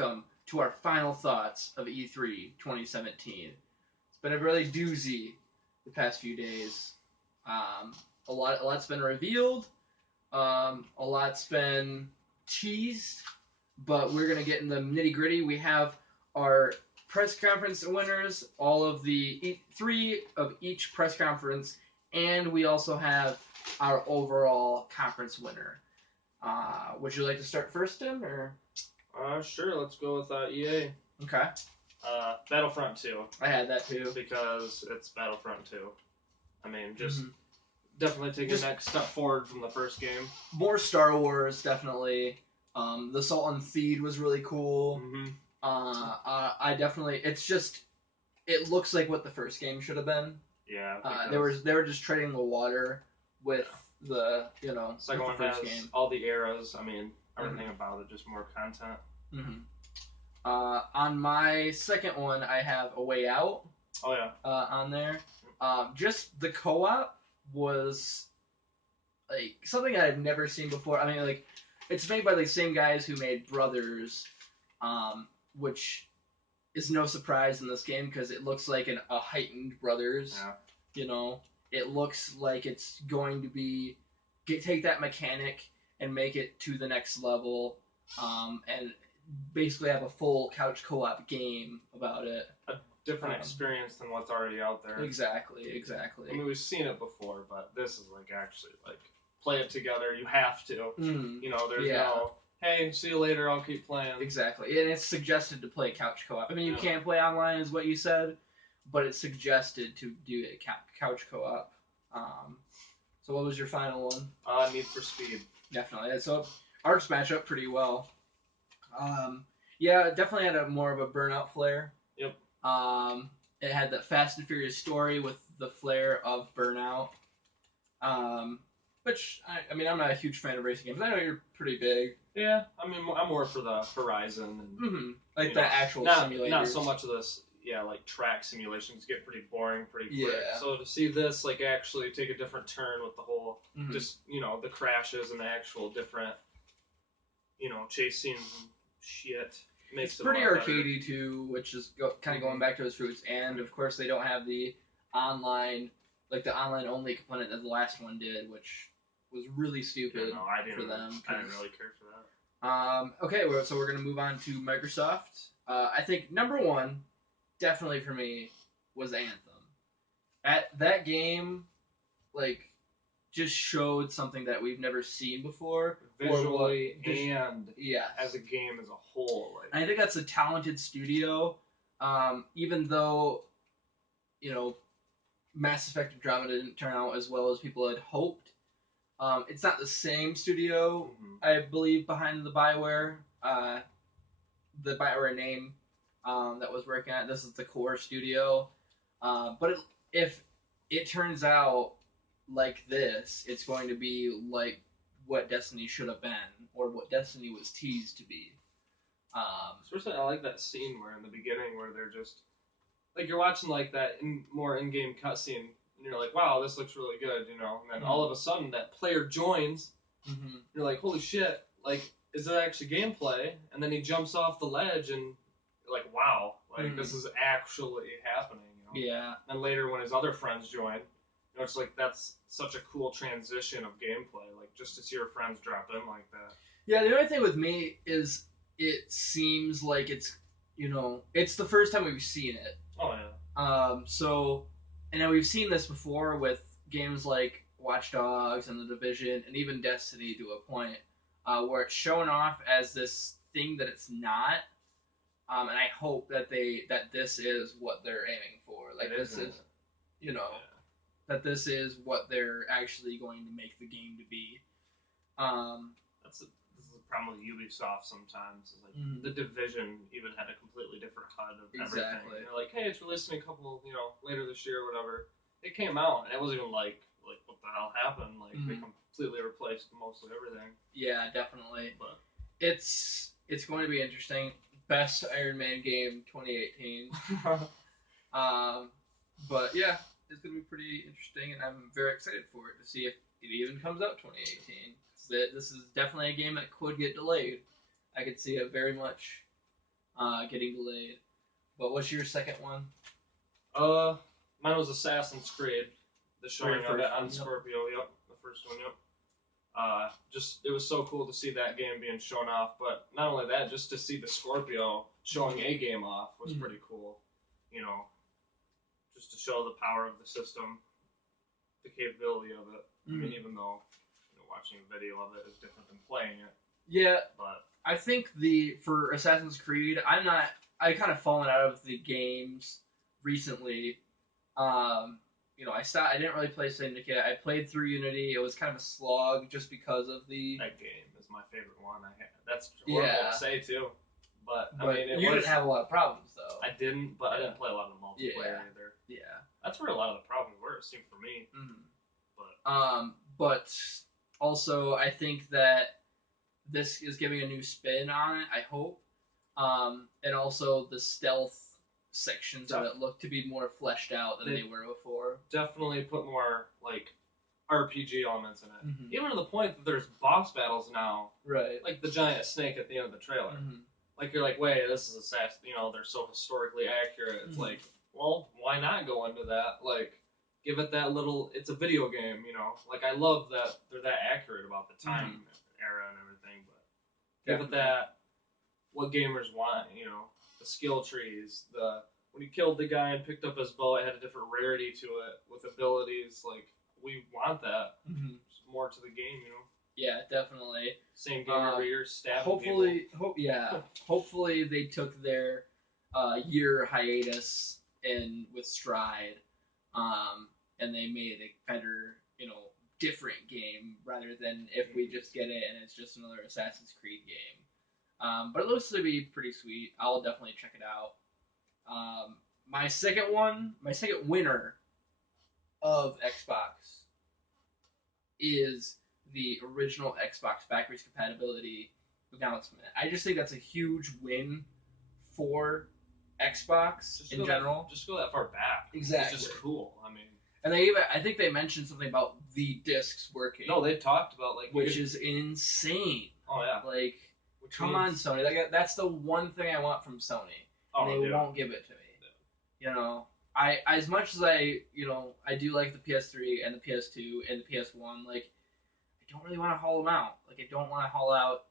welcome to our final thoughts of E3 2017. It's been a really doozy the past few days. A lot's been revealed. A lot's been teased, but we're gonna get in the nitty gritty. We have our press conference winners, all of the three of each press conference, and we also have our overall conference winner. Would you like to start first, Tim, or? Sure. Let's go with EA. Okay. Battlefront 2. I had that too. Because it's Battlefront 2. I mean, just definitely taking the next step forward from the first game. More Star Wars, definitely. The Sultan Theed was really cool. Mm-hmm. I definitely. It's just. It looks like what the first game should have been. Yeah. They were just trading the water with the second one first has game. all the eras. I mean, everything about it, just more content. On my second one, I have A Way Out. Oh yeah. On there, just the co-op was like something I've never seen before. I mean, like it's made by the same guys who made Brothers, which is no surprise in this game because it looks like a heightened Brothers. Yeah. You know, it looks like it's going to be take that mechanic and make it to the next level, and basically have a full couch co-op game about it. A different experience than what's already out there. Exactly. I mean, we've seen it before, but this is like actually like play it together. You have to. There's no, hey, see you later, I'll keep playing. Exactly. And it's suggested to play couch co-op. I mean, you can't play online is what you said, but it's suggested to do a couch co-op. So what was your final one? Need for Speed. Definitely. So ours match up pretty well. Yeah, it definitely had more of a Burnout flair. Yep. It had the Fast and Furious story with the flair of Burnout. Which, I mean, I'm not a huge fan of racing games. I know you're pretty big. Yeah, I mean, I'm more for the Horizon. And, like the actual simulators. Not so much of this, like track simulations get pretty boring pretty quick. Yeah. So to see this, like, actually take a different turn with the whole, just, the crashes and the actual different, chasing shit. It's pretty arcadey too, which is kind of going back to its roots. And of course, they don't have the online only component that the last one did, which was really stupid for them. I didn't really care for that. Okay, so we're gonna move on to Microsoft. I think number one, definitely for me, was Anthem. That game, like, just showed something that we've never seen before. Visually and as a game as a whole. Like. I think that's a talented studio. Even though, Mass Effect Andromeda didn't turn out as well as people had hoped. It's not the same studio, I believe, behind the BioWare name that was working on it. This is the core studio. But if it turns out like this, it's going to be like what Destiny should have been, or what Destiny was teased to be. Especially, I like that scene where in the beginning where they're just like you're watching like that more in-game cutscene, and you're like, "Wow, this looks really good," and then all of a sudden that player joins. You're like, "Holy shit! Like, is it actually gameplay?" And then he jumps off the ledge, and you're like, "Wow! Like this is actually happening." Yeah. And later when his other friends join. It's like that's such a cool transition of gameplay, like just to see your friends drop in like that. Yeah, the only thing with me is it seems like it's it's the first time we've seen it. Oh yeah. So, and then we've seen this before with games like Watch Dogs and The Division, and even Destiny to a point, where it's shown off as this thing that it's not. And I hope that this is what they're aiming for. Like this is, that this is what they're actually going to make the game to be. This is the problem with Ubisoft sometimes. Is like The Division even had a completely different HUD of everything. They're like, hey, it's releasing a couple, later this year or whatever. It came out and it wasn't even like what the hell happened? Like they completely replaced mostly everything. Yeah, definitely. But it's going to be interesting. Best Iron Man game 2018. But yeah. It's going to be pretty interesting, and I'm very excited for it to see if it even comes out 2018. This is definitely a game that could get delayed. I could see it very much getting delayed. But what's your second one? Mine was Assassin's Creed. The showing of it on yep. Scorpio. Yep, the first one. Yep. Just it was so cool to see that game being shown off. But not only that, just to see the Scorpio showing a game off was pretty cool. You know, just to show the power of the system, the capability of it. I mean, even though watching a video of it is different than playing it. Yeah, but I think for Assassin's Creed, I kind of fallen out of the games recently. I didn't really play Syndicate. I played through Unity. It was kind of a slog just because of that game is my favorite one. That's horrible to say too. But I mean, you didn't have a lot of problems though. I didn't, but I didn't play a lot of the multiplayer either. Yeah, that's where a lot of the problems were. It seemed for me. But also I think that this is giving a new spin on it. I hope, and also the stealth sections of it look to be more fleshed out than they were before. Definitely put more like RPG elements in it. Even to the point that there's boss battles now. Right. Like the giant snake at the end of the trailer. Like you're like, wait, this is Assassin. They're so historically accurate. It's like, well, why not go into that? Like, give it that little. It's a video game, Like I love that they're that accurate about the time era and everything, but give it that what gamers want. The skill trees, when you killed the guy and picked up his bow, it had a different rarity to it with abilities. Like we want that. More to the game, Yeah, definitely. Same game every year, stabbing hopefully, hopefully they took their year hiatus with Stride, and they made a better, different game rather than if we just get it and it's just another Assassin's Creed game. But it looks to be pretty sweet. I'll definitely check it out. My second winner of Xbox is the original Xbox backwards compatibility announcement. I just think that's a huge win for Xbox in general. Just go that far back. Exactly. It's just cool. I mean, and I think they mentioned something about the discs working. No, they talked about which is insane. Oh yeah. Like, come on, Sony. That's the one thing I want from Sony. And they won't give it to me. Yeah. I as much as I do like the PS3 and the PS2 and the PS1, like, I don't really want to haul them out. Like, I don't want to haul out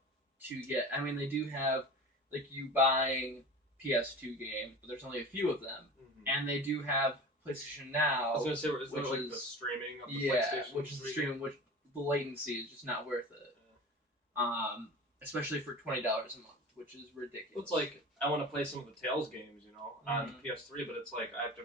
to get. I mean, they do have like you buying PS2 games, but there's only a few of them, and they do have PlayStation Now. I was gonna say, is that like the streaming of the PlayStation? Which is the streaming, which the latency is just not worth it. Yeah. Especially for $20 a month, which is ridiculous. Well, it's like I want to play some of the Tales games, on PS3, but it's like I have to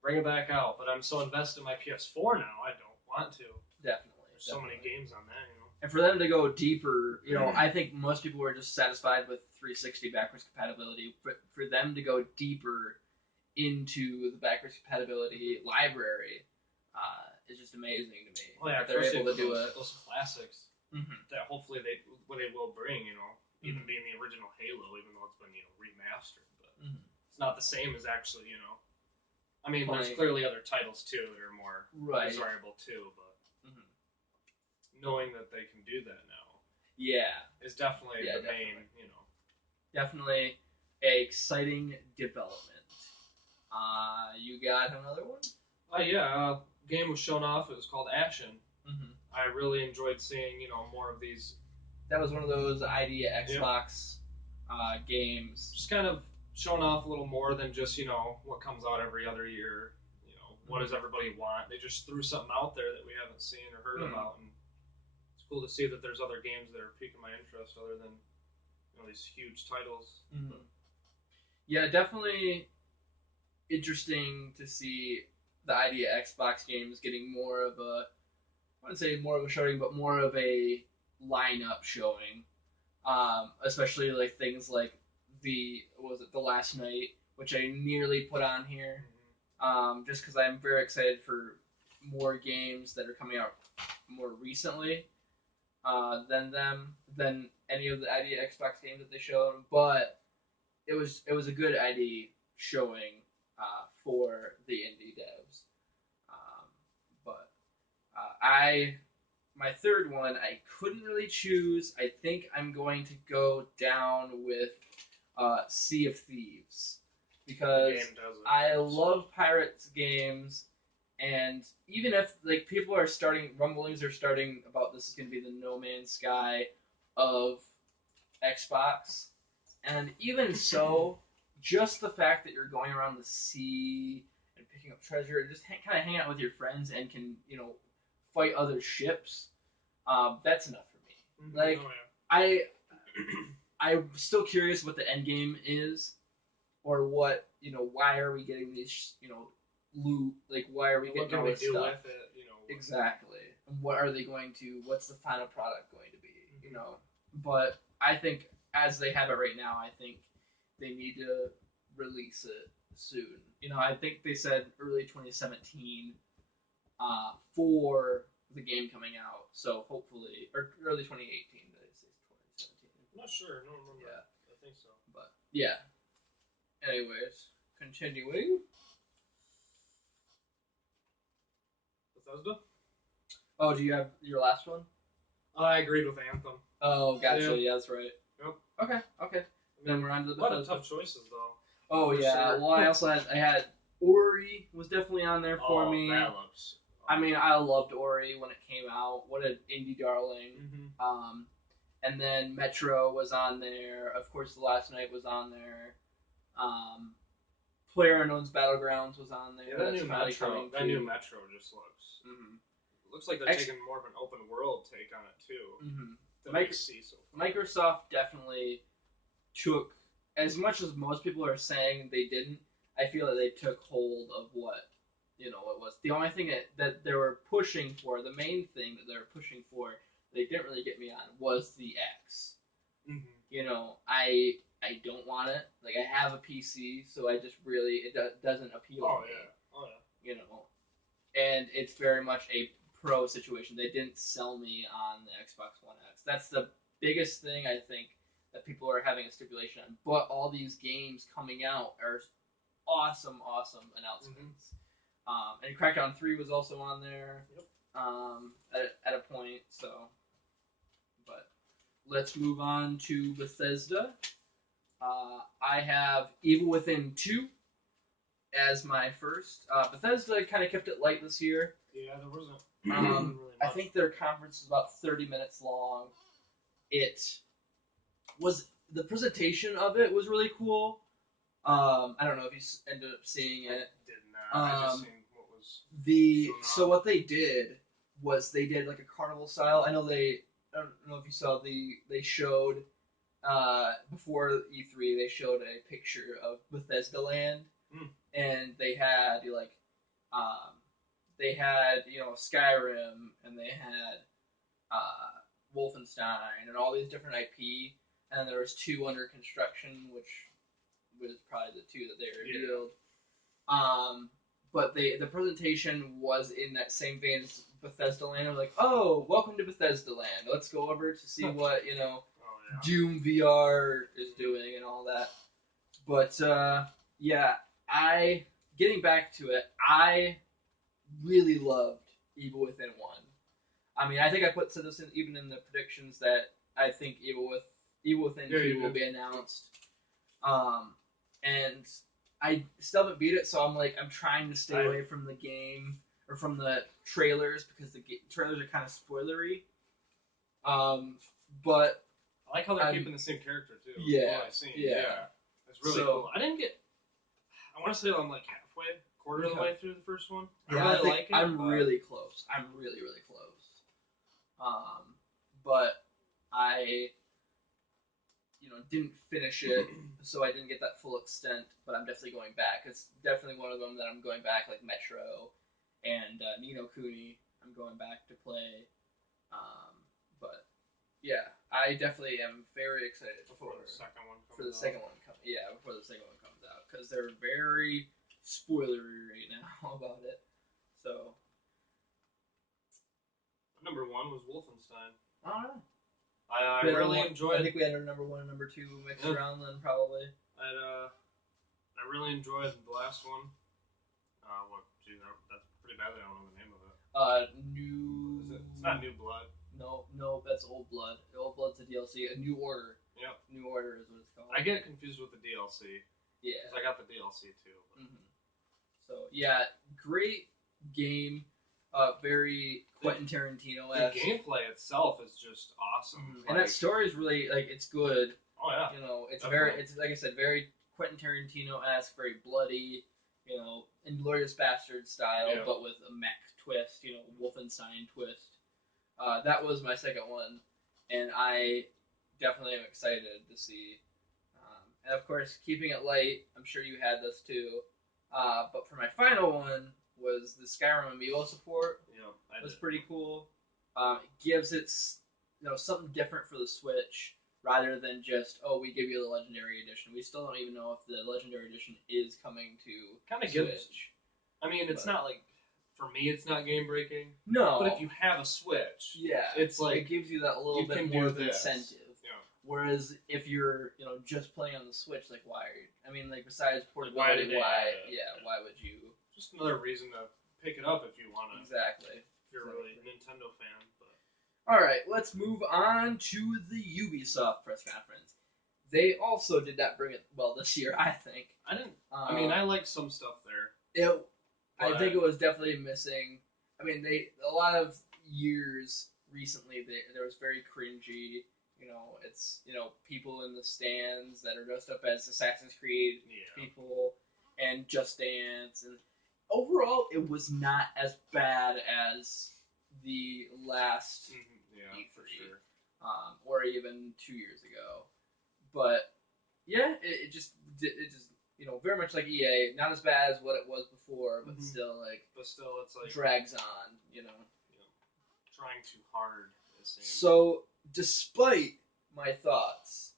bring it back out. But I'm so invested in my PS4 now, I don't want to. Definitely. There's so many games on that, And for them to go deeper, I think most people were just satisfied with 360 backwards compatibility. But for them to go deeper into the backwards compatibility library is just amazing to me. Well, yeah, they're able to do those classics that hopefully they will bring, even being the original Halo, even though it's been remastered, but it's not the same as actually, I mean, there's clearly other titles too that are more desirable too, but knowing that they can do that now, is definitely the main, Definitely an exciting development. You got another one? Game was shown off. It was called Ashen. I really enjoyed seeing, more of these. That was one of those ID Xbox games. Just kind of showing off a little more than just, what comes out every other year. What does everybody want? They just threw something out there that we haven't seen or heard about, and it's cool to see that there's other games that are piquing my interest other than, these huge titles. Yeah, definitely interesting to see the idea Xbox games getting more of a, I wouldn't say more of a showing, but more of a lineup showing. Especially like things like the Last Night, which I nearly put on here, just because I'm very excited for more games that are coming out more recently than any of the ID Xbox games that they showed. But it was a good ID showing for the indie devs. My third one, I couldn't really choose. I think I'm going to go down with Sea of Thieves, The because game does it. I love Pirates games, and even if like people are starting rumblings are starting about this is going to be the No Man's Sky of Xbox, and even so, just the fact that you're going around the sea and picking up treasure and just kind of hang out with your friends and can fight other ships, that's enough for me. Mhm. Like Oh, yeah. I I'm still curious what the end game is, or what why are we getting these loot? Like why are we What getting can all we this do stuff? with it? You know. Exactly. And what are they going to? What's the final product going to be? Mhm. But I think as they have it right now, I think they need to release it soon. I think they said early 2017 for the game coming out. So hopefully, or early 2018. Did I say 2017? I'm not sure. No, remember. Yeah. I think so. But yeah. Anyways, continuing. Bethesda. Oh, do you have your last one? I agreed with Anthem. Oh, gotcha. Yeah. Yeah, that's right. Yep. Okay. Then we're on to the A lot of Bethesda. tough choices though. Oh For yeah. sure. Well, I had Ori was definitely on there for me. That looks. I mean, I loved Ori when it came out. What an indie darling. Mm-hmm. And then Metro was on there. Of course, The Last Night was on there. PlayerUnknown's Battlegrounds was on there. Yeah, that new Metro just looks. Mm-hmm. Looks like they're taking more of an open world take on it too. Mm-hmm. That I see so far. Microsoft definitely took, as much as most people are saying they didn't, I feel that they took hold of what it was. The only thing that they were pushing for, the main thing that they were pushing for, they didn't really get me on, was the X. Mm-hmm. I don't want it. Like I have a PC, so I just really doesn't appeal to me. Oh yeah. And it's very much a pro situation. They didn't sell me on the Xbox One X. That's the biggest thing I think that people are having a stipulation on. But all these games coming out are awesome announcements. And Crackdown 3 was also on there. Yep. At a point. So, but let's move on to Bethesda. I have Evil Within 2 as my first. Bethesda kind of kept it light this year. Yeah, there wasn't really much. I think their conference was about 30 minutes long. It was the presentation of it was really cool. I don't know if you ended up seeing it. I did not. I just seen what was so what they did was they did like a carnival style. I don't know if you saw they showed before E3 they showed a picture of Bethesda Land, and they had Skyrim, and they had Wolfenstein and all these different IP, and there was 2 under construction, which was probably the 2 that they revealed. But the presentation was in that same vein as Bethesda Land. They're like, oh, welcome to Bethesda Land. Let's go over to see what Doom VR is doing and all that. But yeah, getting back to it, I really loved Evil Within 1. I mean, I think I put this even in the predictions that I think Evil Within 2 will be announced. And I still haven't beat it, so I'm trying to stay away from the game or from the trailers because the trailers are kind of spoilery. But I like how they're keeping the same character too. Yeah, it's really cool. I didn't get. I want to say I'm like quarter of the way through the first one. I really like it. I'm really close. I'm really close. But I didn't finish it, so I didn't get that full extent. But I'm definitely going back. It's definitely one of them that I'm going back, like Metro and Ni no Kuni. I'm going back to play. But yeah, I definitely am very excited before the second one comes before the second one comes out, because they're very spoilery right now about it. So number 1 was Wolfenstein. All right. I really enjoyed. I think we had our number 1 and number 2 mixed around then, probably. I really enjoyed the last one. That's pretty bad that I don't know the name of it. New. It's not New Blood. No, that's Old Blood. Old Blood's a DLC. A New Order. Yep. New Order is what it's called. I get confused with the DLC. Yeah. Because I got the DLC too. Mm-hmm. So yeah, great game. Very Quentin Tarantino. The gameplay itself is just awesome. Mm-hmm. And that story is really it's good. Oh yeah. It's Definitely. it's like I said, very Quentin Tarantino-esque, very bloody. Inglourious Bastard style, Yeah. but with a mech twist. Wolfenstein twist. That was my second one, and I definitely am excited to see. And of course, keeping it light, I'm sure you had this too. But for my final one was the Skyrim Amiibo support. Yeah, It was pretty cool. It gives it something different for the Switch rather than just we give you the Legendary Edition. We still don't even know if the Legendary Edition is coming to kind of Switch. gives. I mean, it's not like for me, it's not game breaking. No, but if you have a Switch, it's like it gives you that little bit more of incentive. Yeah. Whereas if you're just playing on the Switch, like why? Besides portability, why would you? Just another reason to pick it up if you want to. Exactly. If you're really a Nintendo fan. All right, let's move on to the Ubisoft press conference. They also did not bring it well this year, I think. I didn't. I like some stuff there. I think it was definitely missing. A lot of years recently, there was very cringy. It's people in the stands that are dressed up as Assassin's Creed people and Just Dance, and overall, it was not as bad as the last E3, for sure. or even 2 years ago. But yeah, it just very much like EA, not as bad as what it was before, but still it's like drags on, trying too hard. It seems. So, despite my thoughts,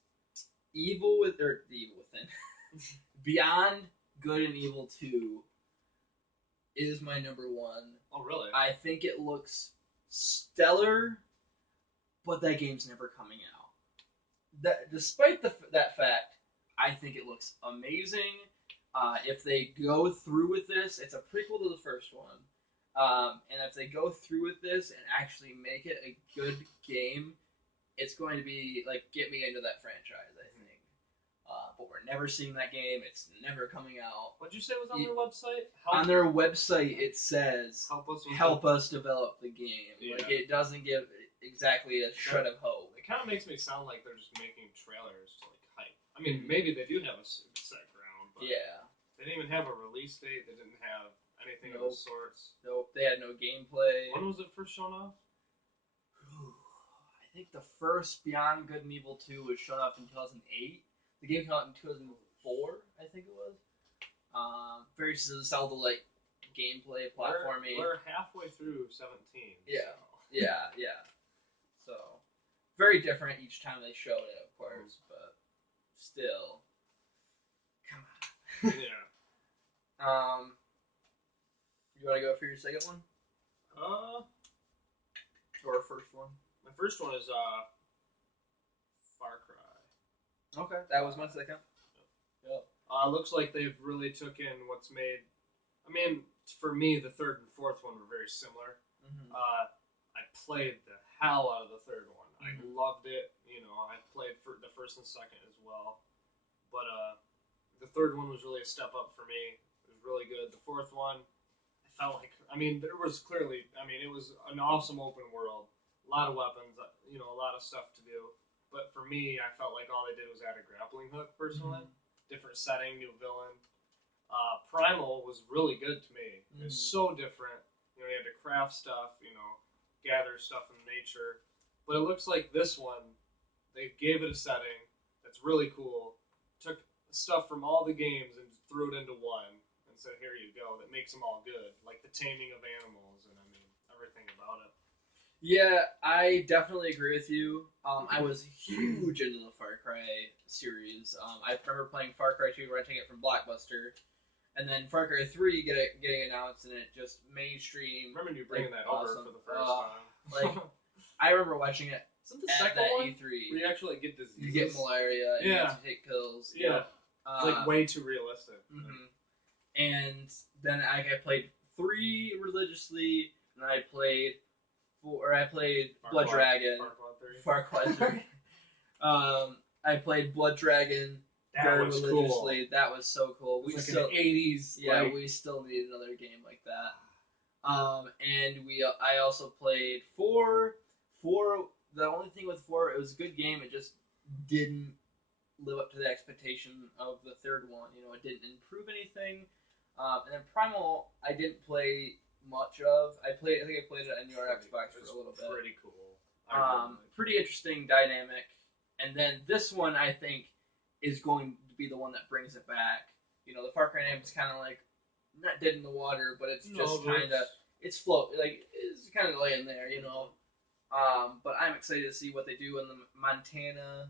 the Evil Within, Beyond Good and Evil 2 is my number one. Oh, really? I think it looks stellar, but that game's never coming out. Despite that fact, I think it looks amazing. If they go through with this, it's a prequel to the first one. And if they go through with this and actually make it a good game, it's going to be get me into that franchise, I think. But we're never seeing that game. It's never coming out. What'd you say was on their website? On their website, it says, help us develop the game. Yeah. It doesn't give exactly a shred of hope. It kind of makes me sound like they're just making trailers to hype. Maybe they do have a set ground, but they didn't even have a release date. They didn't have anything of the sorts. Nope, they had no gameplay. When was it first shown off? I think the first Beyond Good and Evil 2 was shown off in 2008. The game came out in 2004, I think it was. Very Zelda gameplay, platforming. We're halfway through 17. Yeah. So, very different each time they showed it, of course, but still. Come on. Yeah. You want to go for your second one? Or first one? My first one is Far Cry. Okay, that was my second. Yep. Looks like they've really took in what's made. For me, the third and fourth one were very similar. Mm-hmm. I played the hell out of the third one. Mm-hmm. I loved it. I played for the first and second as well. But the third one was really a step up for me. It was really good. The fourth one, I felt like, there was clearly, it was an awesome open world. A lot of weapons, a lot of stuff to do. But for me, I felt like all they did was add a grappling hook, personally. Mm-hmm. Different setting, new villain. Primal was really good to me. It was so different. You had to craft stuff, gather stuff in nature. But it looks like this one, they gave it a setting that's really cool. Took stuff from all the games and threw it into one and said, here you go. That makes them all good. Like the taming of animals and everything about it. Yeah, I definitely agree with you. I was huge into the Far Cry series. I remember playing Far Cry 2, renting it from Blockbuster, and then Far Cry 3 getting announced, and it just mainstream. I remember you bringing that over for the first time. I remember watching it. Isn't the second one E3 where you actually get diseases? You get malaria, and you have to take pills. Yeah. It's way too realistic. Mm-hmm. And then I played 3 religiously, and I played Blood Dragon. Farquaad 3. I played Blood Dragon That very was religiously. cool. That was so cool. It was like an 80s. yeah, like, we still need another game like that. And I also played 4. 4. The only thing with 4, it was a good game. It just didn't live up to the expectation of the third one. You know, it didn't improve anything. And then Primal, I didn't play much of. I think I played it on your Xbox for a little bit. Pretty cool. Pretty interesting dynamic. And then this one, I think, is going to be the one that brings it back. You know, the Far Cry name is kind of like not dead in the water, but it's just kind of it's it's kind of laying there, you know. But I'm excited to see what they do in the Montana,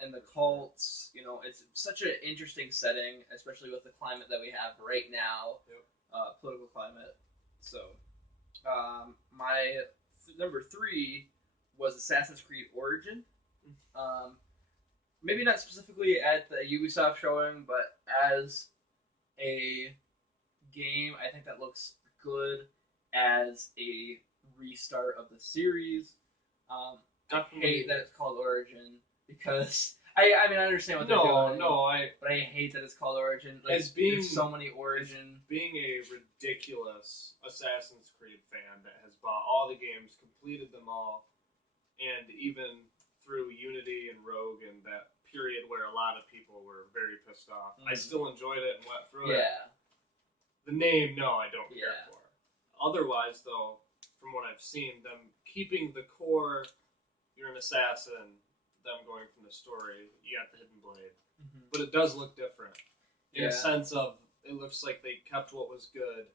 and the cults. You know, it's such an interesting setting, especially with the climate that we have right now, political climate. So, my number 3 was Assassin's Creed Origin. Maybe not specifically at the Ubisoft showing, but as a game, I think that looks good as a restart of the series. I hate that it's called Origin because I mean I understand what they're doing. But I hate that it's called Origin. Like, as being there's so many Origin. Being a ridiculous Assassin's Creed fan that has bought all the games, completed them all, and even through Unity and Rogue and that period where a lot of people were very pissed off, I still enjoyed it and went through it. The name, no, I don't care for. Otherwise, though, from what I've seen, them keeping the core, you're an assassin, them going from the story, you got the hidden blade. But it does look different. In a sense of, it looks like they kept what was good,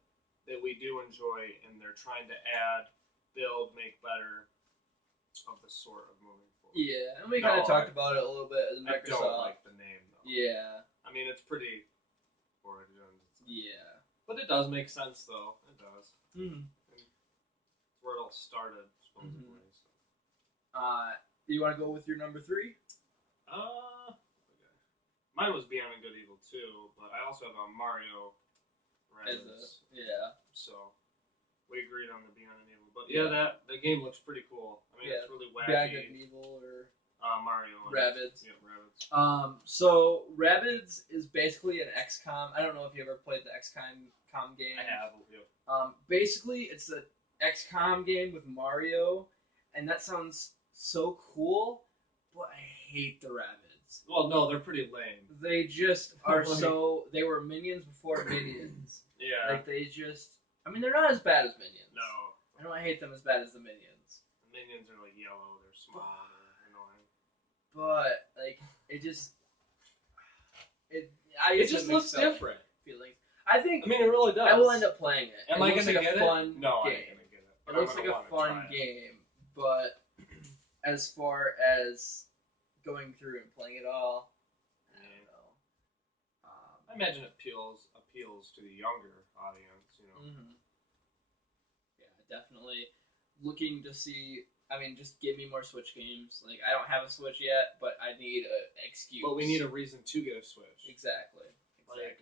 that we do enjoy, and they're trying to add, build, make better of the sort of moving forward. Yeah, and we kind of talked about it a little bit as Microsoft. I don't like the name, though. Yeah. I mean, it's pretty Origins. Yeah. But it does make sense, though. It does. It's where it all started, supposedly. Do you want to go with your number 3? Okay. Mine was Beyond Good Evil 2, but I also have a Mario Rabbids. So we agreed on the Beyond Good Evil. But the game looks pretty cool. I mean, it's really wacky. Beyond Good Evil or Mario Rabbids. Yeah, Rabbids. So Rabbids is basically an XCOM. I don't know if you ever played the XCOM game. I have. Yep. Basically, it's an XCOM game with Mario, and that sounds so cool, but I hate the Rabbids. Well, no, they're pretty lame. They just are so... They were minions before minions. Yeah. Like, they just... I mean, they're not as bad as minions. No. I don't hate them as bad as the minions. The minions are, like, yellow. They're small. They're annoying. But, like, it just... It just looks different. Feelings. I think... I mean, it really does. I will end up playing it. Am I going to get it? No, I ain't going to get it. It looks like a fun game, but as far as going through and playing it all, I don't know. I imagine it appeals to the younger audience, you know. Yeah, definitely. Looking to see. I mean, just give me more Switch games. Like, I don't have a Switch yet, but I need an excuse. But we need a reason to get a Switch. Exactly. Like,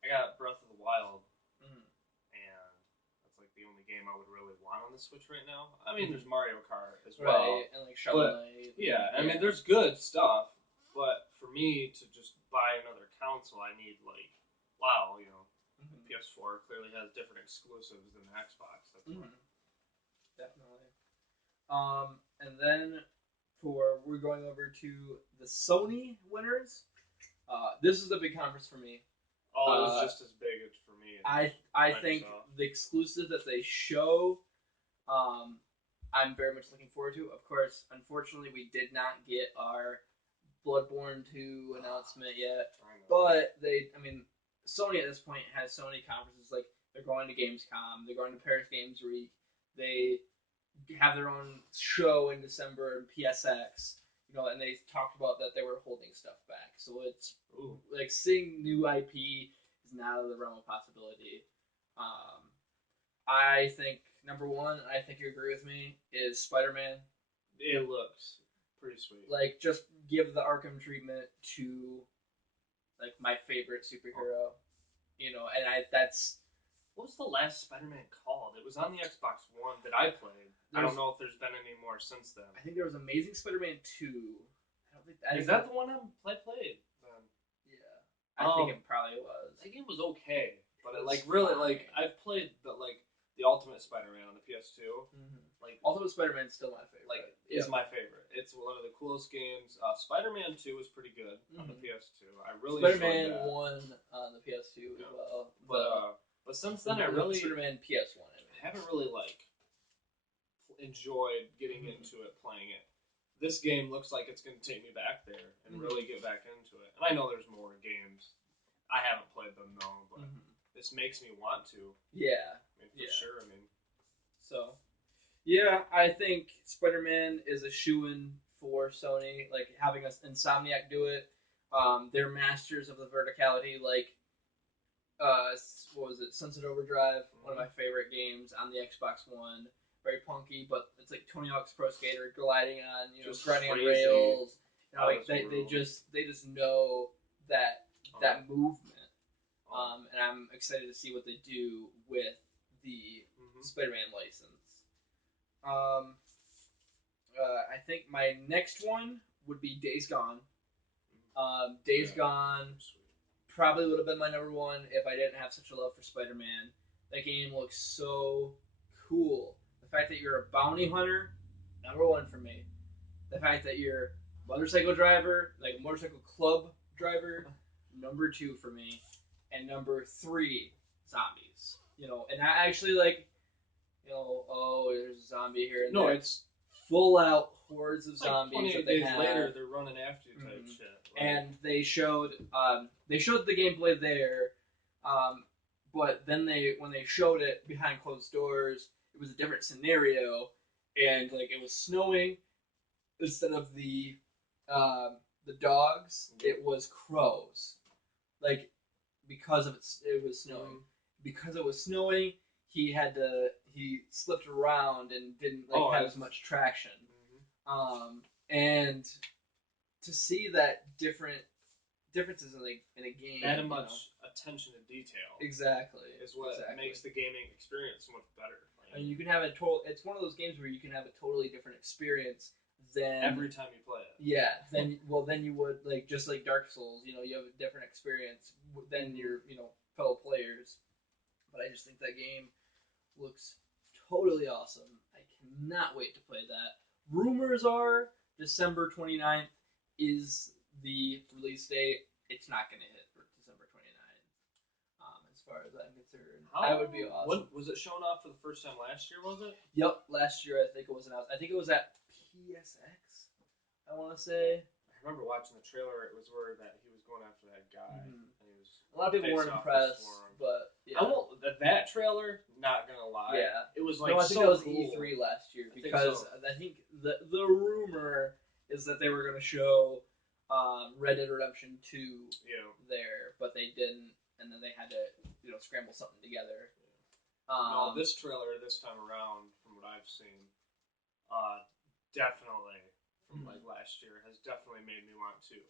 I got Breath of the Wild, and that's like the only game I would really want on the Switch right now. I mean, there's Mario Kart as well, and like Shovel Knight. I mean, there's good stuff, but for me to just buy another console, I need like, you know, PS4 clearly has different exclusives than the Xbox. That's why. Definitely. And then we're going over to the Sony winners. This is the big conference for me. Oh, it was just as big as for me. I think the exclusive that they show, I'm very much looking forward to. Of course, unfortunately, we did not get our Bloodborne 2 announcement yet. But Sony at this point has so many conferences. Like, they're going to Gamescom, they're going to Paris Games Week, they have their own show in December in PSX. You know, and they talked about that they were holding stuff back. So it's like seeing new IP is not out of the realm of possibility. I think number 1, I think you agree with me, is Spider-Man. It looks pretty sweet. Like, just give the Arkham treatment to like my favorite superhero. You know, and that's. What was the last Spider-Man called? It was on the Xbox One that I played. I don't know if there's been any more since then. I think there was Amazing Spider-Man 2. I don't Is that the one I played? Then? Yeah, I think it probably was. That game was okay, but it I've played the Ultimate Spider-Man on the PS2. Mm-hmm. Like Ultimate Spider-Man is still my favorite. Is my favorite. It's one of the coolest games. Spider-Man 2 was pretty good on the PS2. I really Spider-Man 1 on the PS2 as well. But since then, I really Spider-Man PS1. haven't really enjoyed getting into it, playing it. This game looks like it's going to take me back there and really get back into it. And I know there's more games. I haven't played them though, but this makes me want to. Yeah, for sure. So, yeah, I think Spider-Man is a shoo-in for Sony. Like having Insomniac do it, they're masters of the verticality. Like, what was it? Sunset Overdrive, one of my favorite games on the Xbox One. Very punky, but it's like Tony Hawk's Pro Skater gliding on, grinding on rails. They just know that movement. And I'm excited to see what they do with the Spider-Man license. I think my next one would be Days Gone. Days Gone probably would have been my number one if I didn't have such a love for Spider-Man. That game looks so cool. The fact that you're a bounty hunter, number one for me. The fact that you're a motorcycle driver, like a motorcycle club driver, number two for me. And number three, zombies. And I actually there's a zombie here and there. It's full out hordes of zombies that they days have. later they're running after you type shit. And they showed the gameplay there, but then when they showed it behind closed doors, it was a different scenario, and it was snowing instead of the dogs, it was crows, because it was snowing. Because it was snowing, he slipped around and didn't have as much traction. And to see that differences in a game, that much attention to detail, exactly, is what makes the gaming experience so much better. And you can have it's one of those games where you can have a totally different experience than every time you play it. Yeah, then you would just like Dark Souls. You have a different experience than your fellow players. But I just think that game looks totally awesome. I cannot wait to play that. Rumors are December 29th is the release date. It's not going to hit for December 29th. As far as I'm concerned, that would be awesome. Was it shown off for the first time last year? Was it? Yep, last year I think it was announced. I think it was at PSX. I want to say. I remember watching the trailer. It was where that he was going after that guy. And he was a lot of people weren't impressed, but yeah. That trailer. Not gonna lie. Yeah, it was I think so that was cool. E3 last year because I think the rumor is that they were going to show Red Dead Redemption 2 there, but they didn't, and then they had to scramble something together. No, this trailer this time around, from what I've seen, definitely from last year, has definitely made me want to.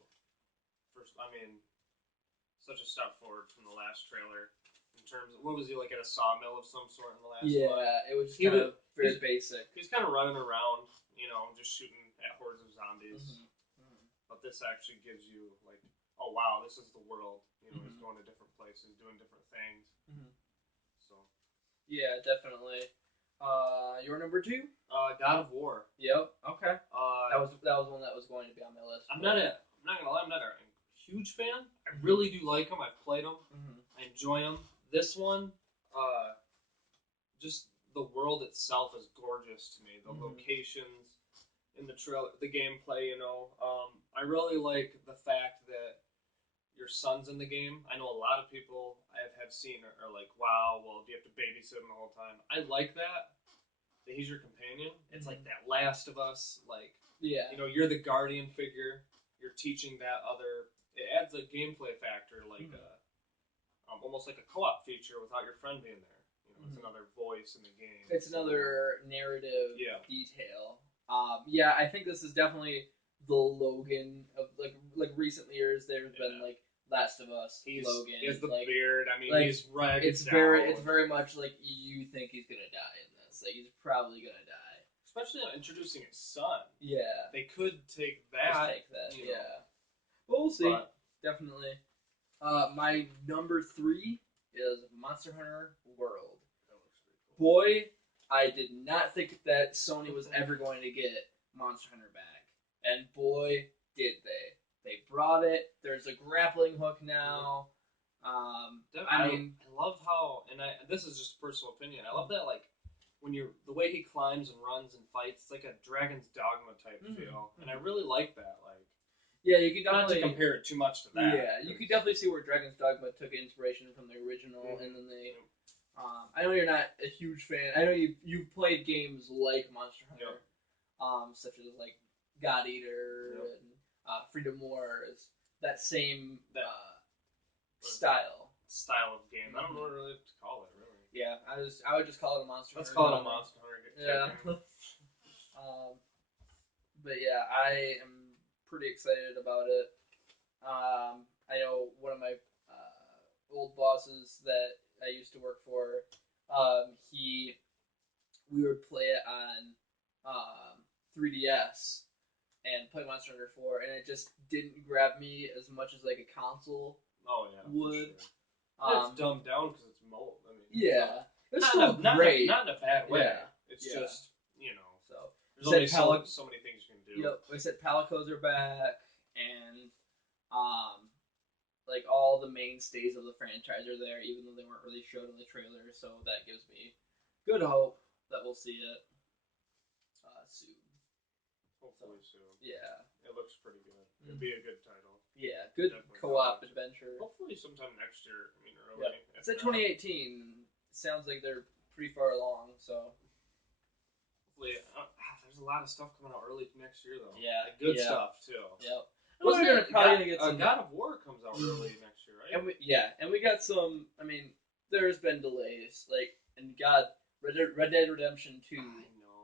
Such a step forward from the last trailer. In terms of, what was he at a sawmill of some sort in the last one? Yeah, it was kind of very basic. He's kind of running around, just shooting at hordes of zombies. But this actually gives you oh wow, this is the world. He's going to different places, doing different things. So yeah, definitely. Your number two? God of War. Yep. Okay. That was one that was going to be on my list. I'm not gonna lie, I'm not a huge fan. I really do like them. I've played them. I enjoy them. This one, just the world itself is gorgeous to me. The locations in the trailer, the gameplay, I really like the fact that your son's in the game. I know a lot of people have seen are like, wow, well, do you have to babysit him the whole time? I like that he's your companion. It's like that Last of Us, you're the guardian figure. You're teaching that other. It adds a gameplay factor, almost like a co-op feature without your friend being there. It's another voice in the game. It's another narrative detail. I think this is definitely the Logan of recent years. There's been Last of Us, Logan. He has the beard. He's ragged. It's very much like you think he's gonna die in this. He's probably gonna die. especially on introducing his son. Yeah. They could take Just that. take that. you know, Yeah. But we'll see. But Definitely. My number 3 is Monster Hunter World. that looks pretty cool. Boy, I did not think that Sony was ever going to get Monster Hunter back. And boy, did they. They brought it. There's a grappling hook now. I mean, I love how, and this is just a personal opinion. I love that, like, when the way he climbs and runs and fights, it's like a Dragon's Dogma type feel, and I really like that. Like, yeah, you can not to definitely compare it too much to that. Yeah, you could definitely see where Dragon's Dogma took inspiration from the original, and then they. I know you're not a huge fan. I know you've played games like Monster Hunter, such as like God Eater and Freedom Wars. That same style of game. I don't know what really to call it, really. Yeah, I would just call it a Monster Let's Hunter. call it a Monster Hunter game. Yeah. But yeah, I am pretty excited about it. I know one of my old bosses that I used to work for. We would play it on 3DS and play Monster Hunter 4, and it just didn't grab me as much as like a console would. It's dumbed down because it's mold. I mean, Yeah, it's not still great. Not in a bad way. Yeah. It's just So there's only so many things you can do. Yep, we said Palicos are back, and like all the mainstays of the franchise are there, even though they weren't really showed in the trailer. So that gives me good hope that we'll see it soon. Hopefully soon. Yeah, it looks pretty good. It'd be a good title. Yeah, good co-op adventure. Hopefully sometime next year. I mean, early. Yeah. It's at 2018. Sounds like they're pretty far along. So hopefully, there's a lot of stuff coming out early next year, though. Yeah, like good stuff too. Yep. Wasn't it probably gonna get some? God of War comes out early next year, right? And we got some. I mean, there's been delays. Like, and God, Red Dead Redemption 2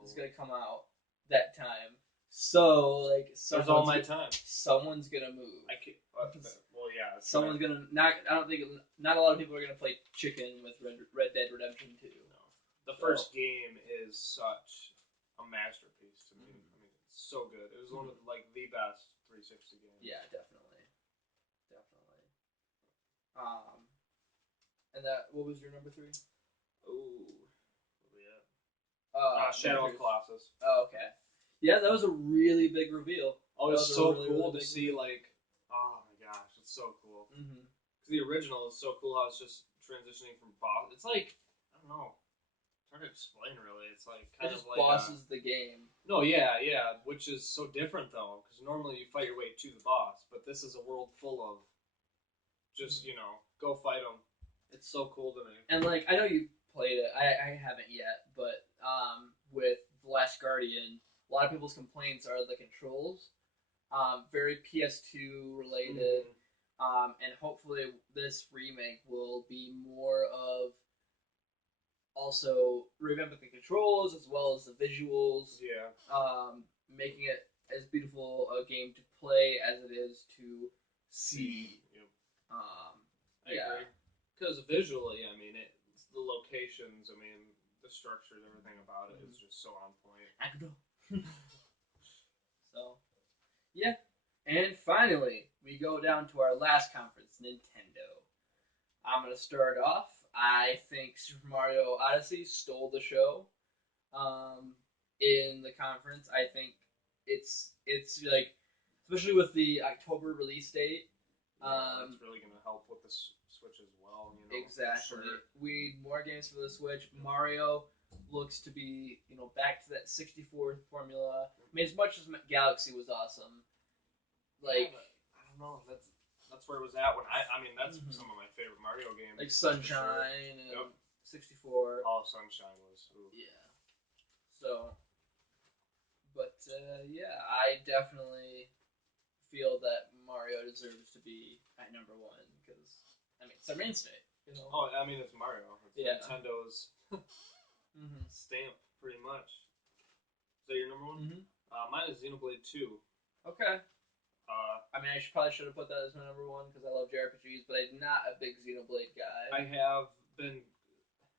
is gonna come out that time. So like, there's all my time. Someone's gonna move. Well, yeah. Someone's gonna not. I don't think not a lot of people are gonna play chicken with Red Dead Redemption 2. No. The first game is such a masterpiece to me. I mean, it's so good. It was one of like the best 360 games. Yeah, definitely. And that, what was your number 3? Ooh, Shadow of Colossus. Oh, okay. Yeah, that was a really big reveal. Oh, it was so cool to see. Like, oh my gosh, it's so cool. Because the original is so cool. How it's just transitioning from boss. It's like, I don't know. It's hard to explain, really. It's like kind of like bosses the game. No, yeah, which is so different though, because normally you fight your way to the boss, but this is a world full of just go fight them. It's so cool to me. And like, I know you played it. I haven't yet, but with The Last Guardian, a lot of people's complaints are the controls, very PS2 related, and hopefully this remake will be more of also revamping the controls as well as the visuals. Yeah. Making it as beautiful a game to play as it is to see. Yep. I agree. Because visually, I mean, it's the locations, I mean, the structures, everything about it is just so on point. So, yeah. And finally, we go down to our last conference, Nintendo. I'm going to start off. I think Super Mario Odyssey stole the show in the conference. I think it's like, especially with the October release date. It's really going to help with the Switch as well. Exactly. We need more games for the Switch. Mario looks to be, back to that 64 formula. I mean, as much as Galaxy was awesome, like I don't know. That's where it was at when I mean, that's some of my favorite Mario games. Like Sunshine and 64. Oh, Sunshine was. Ooh. Yeah. So, but yeah, I definitely feel that Mario deserves to be at number 1 because I mean it's their mainstay. Oh, I mean it's Mario. It's Nintendo's stamp, pretty much. Is that your number 1? Mine is Xenoblade 2. Okay. I mean, I probably should have put that as my number 1 because I love JRPGs, but I'm not a big Xenoblade guy. I have been.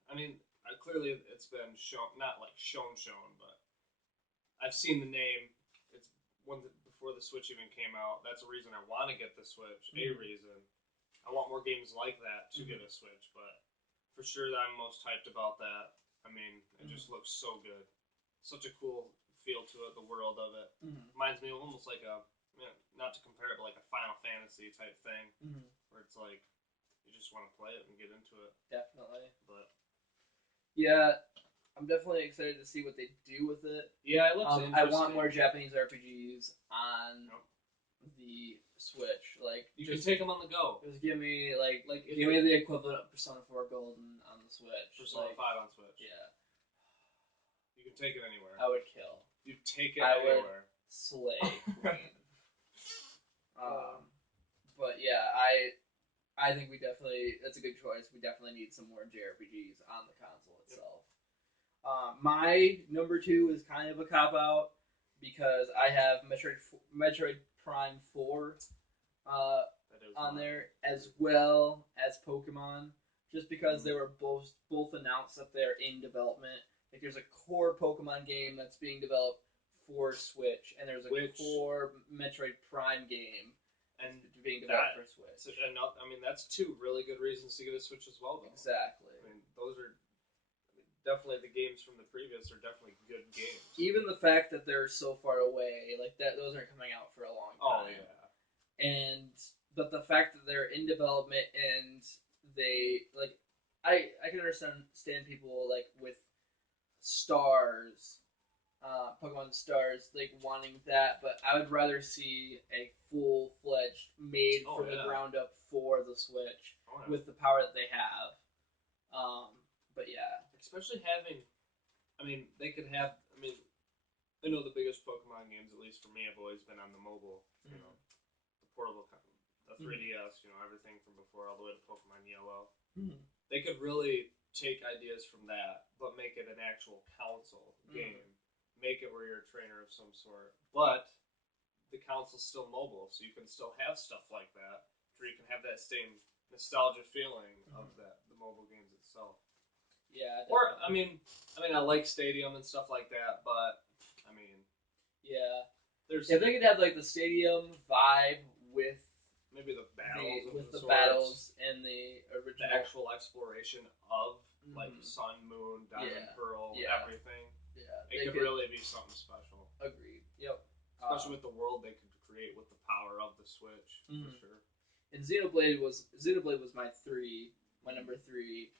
I mean, clearly it's been shown, not like shown, but I've seen the name. It's before the Switch even came out. That's a reason I want to get the Switch. A reason. I want more games like that to get a Switch, but for sure I'm most hyped about that. I mean, it just looks so good. Such a cool feel to it, the world of it. Reminds me of almost like not to compare it, but like a Final Fantasy type thing, where it's like you just want to play it and get into it. Definitely. But yeah, I'm definitely excited to see what they do with it. Yeah, it looks interesting. I want more Japanese RPGs on the Switch. Like you can take them on the go. Just give me give me the equivalent of Persona 4 Golden on the Switch. Persona 5 on Switch. Yeah. You can take it anywhere. I would kill. You take it anywhere. Would slay Queen. But yeah, I think that's a good choice. We definitely need some more JRPGs on the console itself. My number 2 is kind of a cop out because I have Metroid Prime 4 on there as well as Pokemon, just because they were both announced that they're in development. Like there's a core Pokemon game that's being developed for Switch, and there's a core Metroid Prime game and being developed for Switch. I mean, that's 2 really good reasons to get a Switch as well, though. Exactly. I mean, those are definitely the games from the previous are definitely good games. Even the fact that they're so far away, like that, those aren't coming out for a long time. Oh yeah. But the fact that they're in development and they I can understand people like with Stars, Pokemon Stars, like wanting that, but I would rather see a full-fledged made from the ground up for the Switch with the power that they have. But yeah, especially having, I mean, they could have. I mean, I know the biggest Pokemon games, at least for me, have always been on the mobile. You know, the portable, the 3DS. You know, everything from before all the way to Pokemon Yellow. They could really take ideas from that, but make it an actual console game. Make it where you're a trainer of some sort, but the console's still mobile, so you can still have stuff like that, where you can have that same nostalgia feeling of the mobile games itself. Yeah. Definitely. Or I mean, I like Stadium and stuff like that, but I mean, yeah, there's if they could have like the Stadium vibe with maybe the battles with the battles and the original, the actual exploration of like Sun, Moon, Diamond, Pearl, everything. Yeah, it could really be something special. Agreed. Yep. Especially with the world they could create with the power of the Switch, for sure. And Xenoblade was my number 3.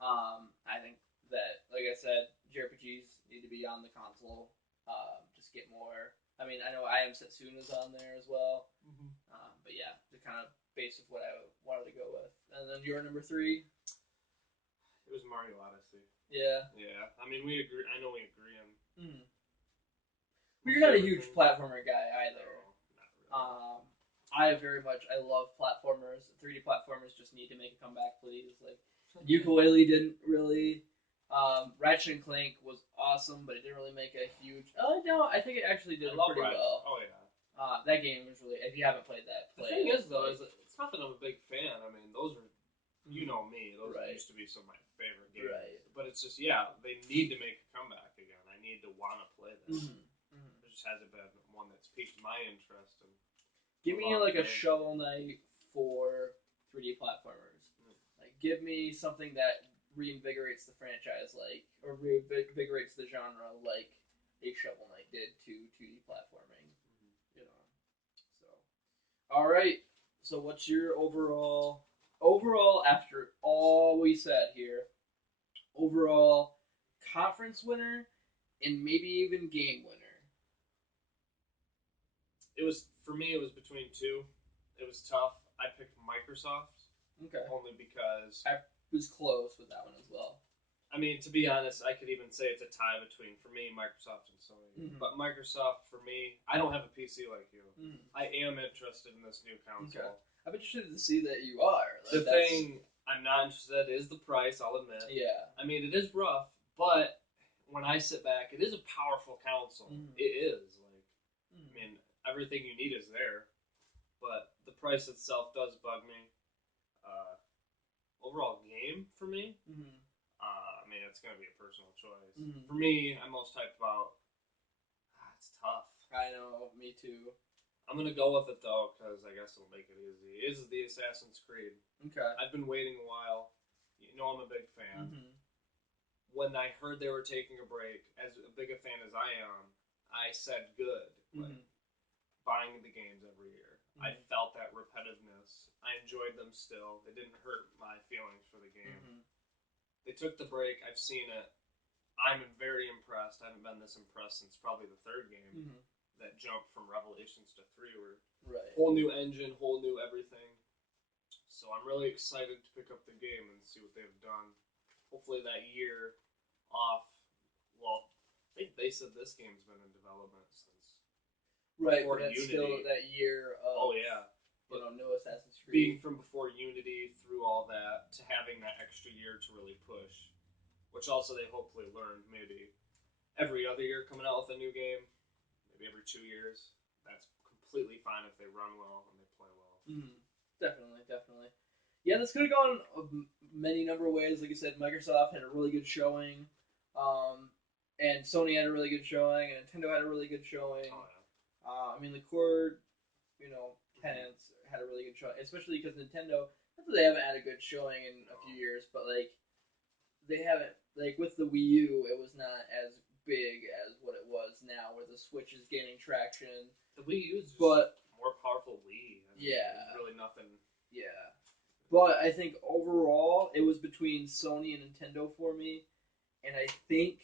I think that, like I said, JRPGs need to be on the console. Just get more. I mean, I know I Am Setsuna is on there as well. But yeah, the kind of base of what I wanted to go with. And then your number 3? It was Mario Odyssey. Yeah. Yeah. I mean, we agree. I know we agree on. But you're not a huge platformer guy either. No, not really. I love platformers. 3D platformers just need to make a comeback, please. Like Yooka-Laylee didn't really. Ratchet and Clank was awesome, but it didn't really make a huge. Oh no, I think it actually did pretty well. Oh yeah. That game was really. If you haven't played that, the thing is though, is it's not that I'm a big fan. I mean, those are, you know me, those used to be some of my favorite games. Right. But it's just they need to make a comeback again. I need to want to play this. There just hasn't been one that's piqued my interest. And give me like a Shovel Knight for 3D platformers. Like, give me something that reinvigorates the franchise, or reinvigorates the genre, like a Shovel Knight did to 2D platforming. You know. So, all right. So, what's your overall after all we said here? Overall conference winner and maybe even game winner. It was between 2. It was tough. I picked Microsoft. Okay. Only because I was close with that one as well. I mean, to be honest, I could even say it's a tie between, for me, Microsoft and Sony. But Microsoft, for me, I don't have a PC like you. I am interested in this new console. Okay. I'm interested to see that you are. The thing I'm not interested in is the price, I'll admit. Yeah. I mean, it is rough, but when I sit back, it is a powerful console. It is. I mean, everything you need is there. But the price itself does bug me. Overall game, for me, I mean, it's going to be a personal choice. For me, I'm most hyped about tough. I know, me too. I'm gonna go with it though, because I guess it'll make it easy. It is the Assassin's Creed. Okay. I've been waiting a while. You know I'm a big fan. Mm-hmm. When I heard they were taking a break, as big a fan as I am, I said good. Like, buying the games every year. I felt that repetitiveness. I enjoyed them still. They didn't hurt my feelings for the game. They took the break. I've seen it. I'm very impressed. I haven't been this impressed since probably the third game. That jump from Revelations to 3 were whole new engine, whole new everything. So I'm really excited to pick up the game and see what they've done. Hopefully that year off, well, I think they said this game's been in development since before but that's Unity. still that year of no Assassin's Creed. Being from before Unity through all that to having that extra year to really push, which also they hopefully learned maybe every other year coming out with a new game, maybe every 2 years. That's completely fine if they run well and they play well. Definitely. Yeah, this could have gone many number of ways. Like I said, Microsoft had a really good showing, and Sony had a really good showing, and Nintendo had a really good showing. Oh, yeah. I mean, the core, tenants had a really good showing, especially because Nintendo. Not that they haven't had a good showing in a few years, but like they haven't. Like with the Wii U, it was not as big as what it was now, where the Switch is gaining traction. The Wii U is just more powerful Wii. There's really nothing. Yeah. But I think overall, it was between Sony and Nintendo for me, and I think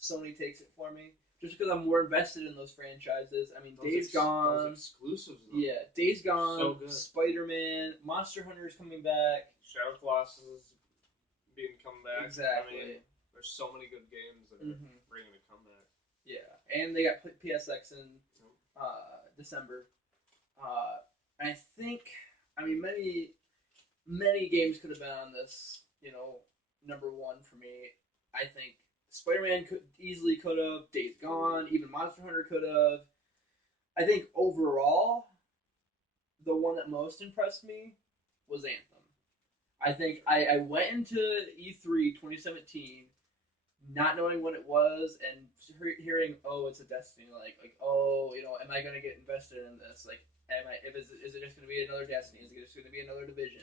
Sony takes it for me. Just because I'm more invested in those franchises. I mean, Days Gone. Those exclusives, though. Yeah, Days Gone, so good. Spider-Man, Monster Hunter is coming back. Shadow Colossus is being come back. Exactly. I mean, there's so many good games that are bringing a comeback. Yeah, and they got PSX in December. And I think, many games could have been on this, number one for me. I think Spider-Man could have, Days Gone, even Monster Hunter could have. I think overall, the one that most impressed me was Anthem. I think I went into E3 2017 not knowing what it was and hearing, oh, it's a Destiny, am I going to get invested in this? Like, is it just going to be another Destiny? Is it just going to be another Division?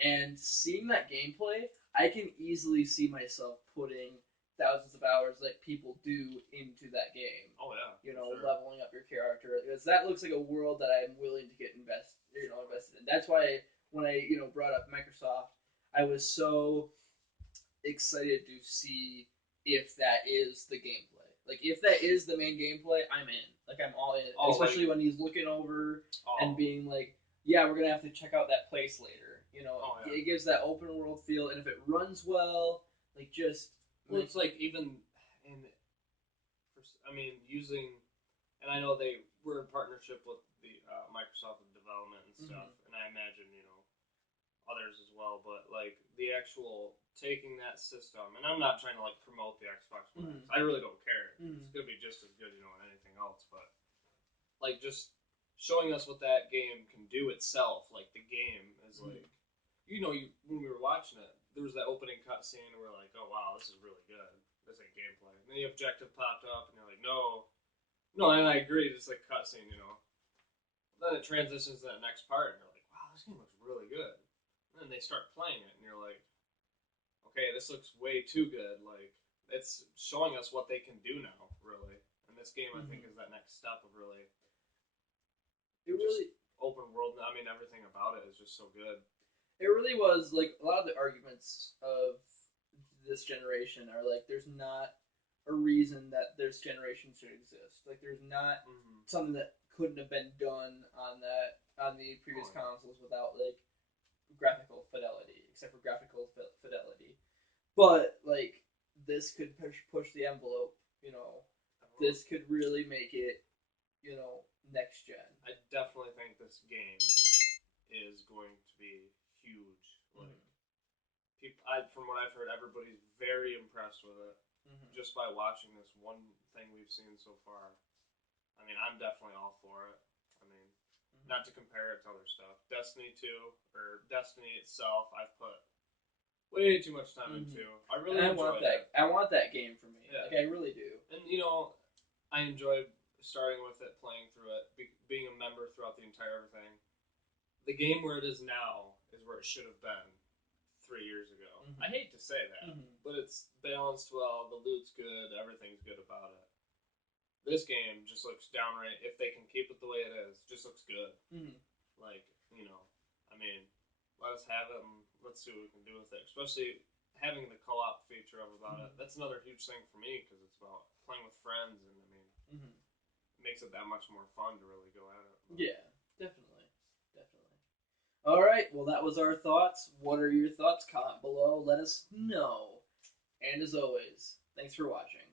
And seeing that gameplay, I can easily see myself putting thousands of hours like people do into that game. Oh yeah, sure. Leveling up your character, because that looks like a world that I'm willing to get invested in. That's why when I brought up Microsoft, I was so excited to see if that is the gameplay. Like if that is the main gameplay, I'm in. Like I'm all in. Especially when he's looking over and being like, yeah, we're gonna have to check out that place later. It gives that open world feel, and if it runs well, it's like even using, and I know they were in partnership with the Microsoft development and stuff, and I imagine others as well, but like the actual taking that system, and I'm not trying to like promote the Xbox One X. I really don't care. It's gonna be just as good, than anything else, but like just showing us what that game can do itself, like the game is like, when we were watching it, there was that opening cutscene, and we're like, oh wow, this is really good. This ain't gameplay. And then the objective popped up, and you're like, no, and I agree, it's like cutscene, Then it transitions to that next part, and you're like, wow, this game looks really good. And then they start playing it, and you're like, okay, this looks way too good. Like, it's showing us what they can do now, really. And this game, I think, is that next step of really... open world. I mean, everything about it is just so good. It really was, like, a lot of the arguments of this generation are, like, there's not a reason that this generation should exist. Like, there's not something that couldn't have been done on the previous consoles without, like, graphical fidelity, except for graphical fidelity. But, like, this could push the envelope, This could really make it, next gen. I definitely think this game is going to be huge. Like, from what I've heard, everybody's very impressed with it just by watching this one thing we've seen so far. I mean, I'm definitely all for it. I mean, not to compare it to other stuff. Destiny 2, or Destiny itself, I've put way too much time into. I really enjoy that. I want that game for me. Yeah. Like, I really do. And, I enjoyed starting with it, playing through it, being a member throughout the entire thing. The game where it is now is where it should have been 3 years ago. Mhm. I hate to say that, but it's balanced well. The loot's good. Everything's good about it. This game just looks downright. If they can keep it the way it is, just looks good. Like, I mean, let us have it and let's see what we can do with it. Especially having the co-op feature of about it. That's another huge thing for me because it's about playing with friends, and I mean, it makes it that much more fun to really go at it. Yeah, definitely. All right, well, that was our thoughts. What are your thoughts? Comment below. Let us know. And as always, thanks for watching.